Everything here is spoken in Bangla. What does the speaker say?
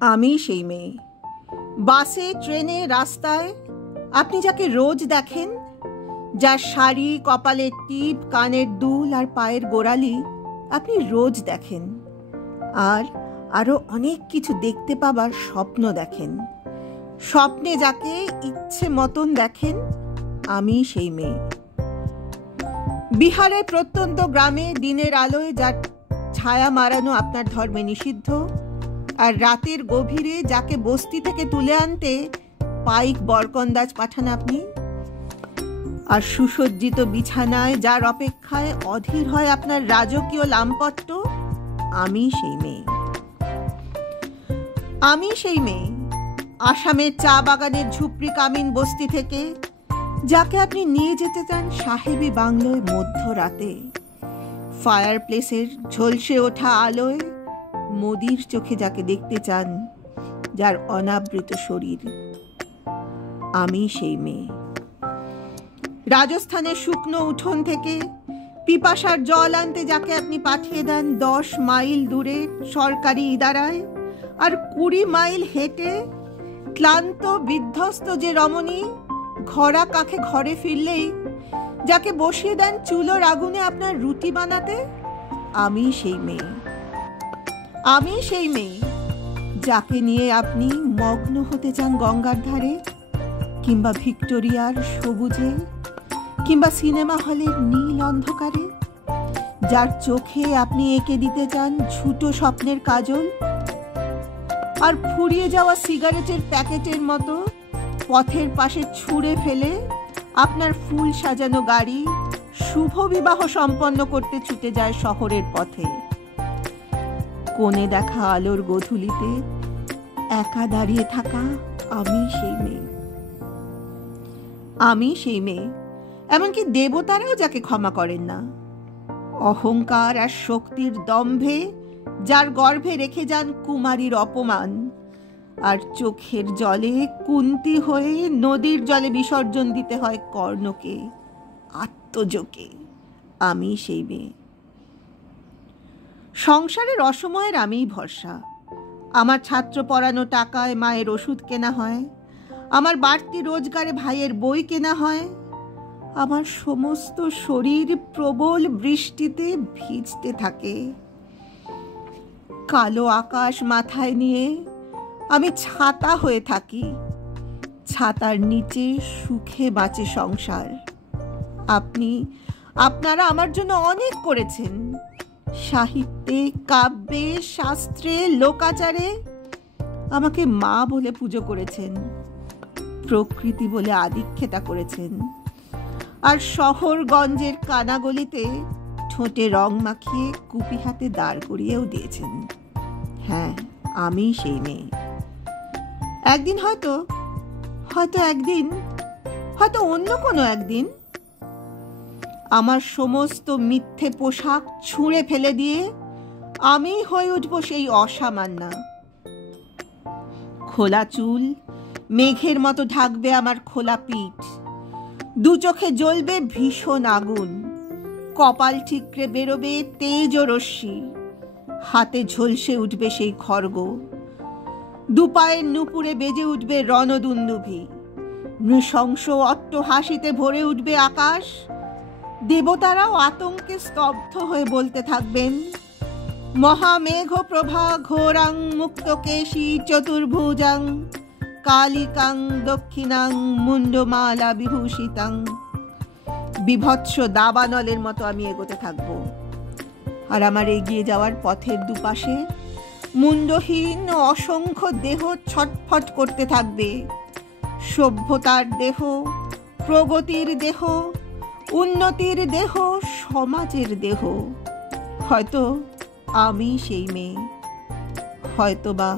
আমি সেই মেয়ে। বাসে, ট্রেনে, রাস্তায় আপনি যাকে রোজ দেখেন, যার শাড়ি, কপালের টিপ, কানের দুল আর পায়ের গোড়ালি আপনি রোজ দেখেন, আর আরো অনেক কিছু দেখতে পাবার স্বপ্ন দেখেন। স্বপ্নে যাকে ইচ্ছে মতন দেখেন, আমি সেই মেয়ে। বিহারের প্রত্যন্ত গ্রামে দিনের আলোয় যার ছায়া মারানো আপনার ধর্মে নিষিদ্ধ, আর রাতের গভীরে যাকে বস্তি থেকে তুলে আনতে পাইক বরকন্দাজ পাঠান আপনি, আর সুসজ্জিত বিছানায় যার অপেক্ষায় অধীর হয় আপনার রাজকীয় লামপট্ট, আমি সেই মেয়ে। আমি সেই মেয়ে আসামের চা বাগানের ঝুপড়ি কামিন বস্তি থেকে যাকে আপনি নিয়ে যেতে চান সাহেবি বাংলোয় মধ্যরাতে, ফায়ার প্লেসের ঝলসে ওঠা আলোয় মোদির চোখে যাকে দেখতে চান, যার অনাবৃত শরীর, আমি সেই মেয়ে। রাজস্থানের শুকনো উঠোন থেকে পিপাসার জল আনতে যাকে আপনি পাঠিয়ে দেন 10 মাইল দূরে সরকারি ইদারায়, আর 20 মাইল হেঁটে ক্লান্ত বিধ্বস্ত যে রমণী ঘরা কাখে ঘরে ফিরলেই যাকে বসিয়ে দেন চুলোর আগুনে আপনার রুটি বানাতে, আমি সেই মেয়ে। আমি সেই মেয়ে যাকে নিয়ে আপনি মগ্ন হতে চান গঙ্গার ধারে, কিংবা ভিক্টোরিয়ার সবুজে, কিংবা সিনেমা হলের নীল অন্ধকারে, যার চোখে আপনি এঁকে দিতে চান ঝুটো স্বপ্নের কাজল, আর ফুরিয়ে যাওয়া সিগারেটের প্যাকেটের মতো পথের পাশে ছুঁড়ে ফেলে আপনার ফুল সাজানো গাড়ি শুভ বিবাহ সম্পন্ন করতে ছুটে যায় শহরের পথে। কোণে দেখা আলোর গোধূলিতে একা দাঁড়িয়ে থাকা আমি সেই মেয়ে। আমি সেই মেয়ে এমনকি দেবতারাও যাকে ক্ষমা করেন না, অহংকার আর শক্তির দম্ভে যার গর্ভে রেখে যান কুমারীর অপমান, আর চোখের জলে কুন্তি হয়ে নদীর জলে বিসর্জন দিতে হয় কর্ণকে, আত্মজোকে, আমি সেই মেয়ে। সংসারের অসময়ের আমিই ভরসা। আমার ছাত্র পড়ানো টাকায় মায়ের ওষুধ কেনা হয়, আমার বাড়তি রোজগারে ভাইয়ের বই কেনা হয়, আমার সমস্ত শরীর প্রবল বৃষ্টিতে ভিজতে থাকে। কালো আকাশ মাথায় নিয়ে আমি ছাতা হয়ে থাকি, ছাতার নিচে সুখে বাঁচে সংসার। আপনারা আমার জন্য অনেক করেছেন, সাহিত্যে, কাব্যে, শাস্ত্রে, লোকাচারে আমাকে মা বলে পুজো করেছেন, প্রকৃতি বলে আদিক্ষেতা করেছেন, আর শহরগঞ্জের কানাগলিতে ঠোঁটে রং মাখিয়ে কুপি হাতে দাঁড় করিয়েও দিয়েছেন। হ্যাঁ, আমি সেই মেয়ে। একদিন হয়তো অন্য কোনো একদিন আমার সমস্ত মিথ্যে পোশাক ছুঁড়ে ফেলে দিয়ে আমি হয়ে উঠব সেই অসামান্যা। খোলা চুল মেঘের মতো ঢাকবে আমার খোলা পিঠ, দু চোখে জ্বলবে ভীষণ আগুন, কপাল ঠিকরে বেরোবে তেজ ও রশ্মি, হাতে ঝলসে উঠবে সেই খড়গ, দুপায়ের নুপুরে বেজে উঠবে রণদুন্দুভি, নৃশংস অট্টহাসিতে ভরে উঠবে আকাশ। দেবতারাও আতঙ্কে স্তব্ধ হয়ে বলতে থাকবেন, মহামেঘ প্রভা ঘোরাং মুক্তকেশী চতুর্ভুজাং কালিকাং দক্ষিণাং মুন্ডমালা বিভূষিতাং। বিভৎস দাবানলের মতো আমি এগোতে থাকবো, আর আমার এগিয়ে যাওয়ার পথের দুপাশে মুন্ডহীন অসংখ্য দেহ ছটফট করতে থাকবে। সভ্যতার দেহ, প্রগতির দেহ, উন্নতির দেহ, সমাজের দেহ। হয়তো আমি সেই মেয়ে, হয়তোবা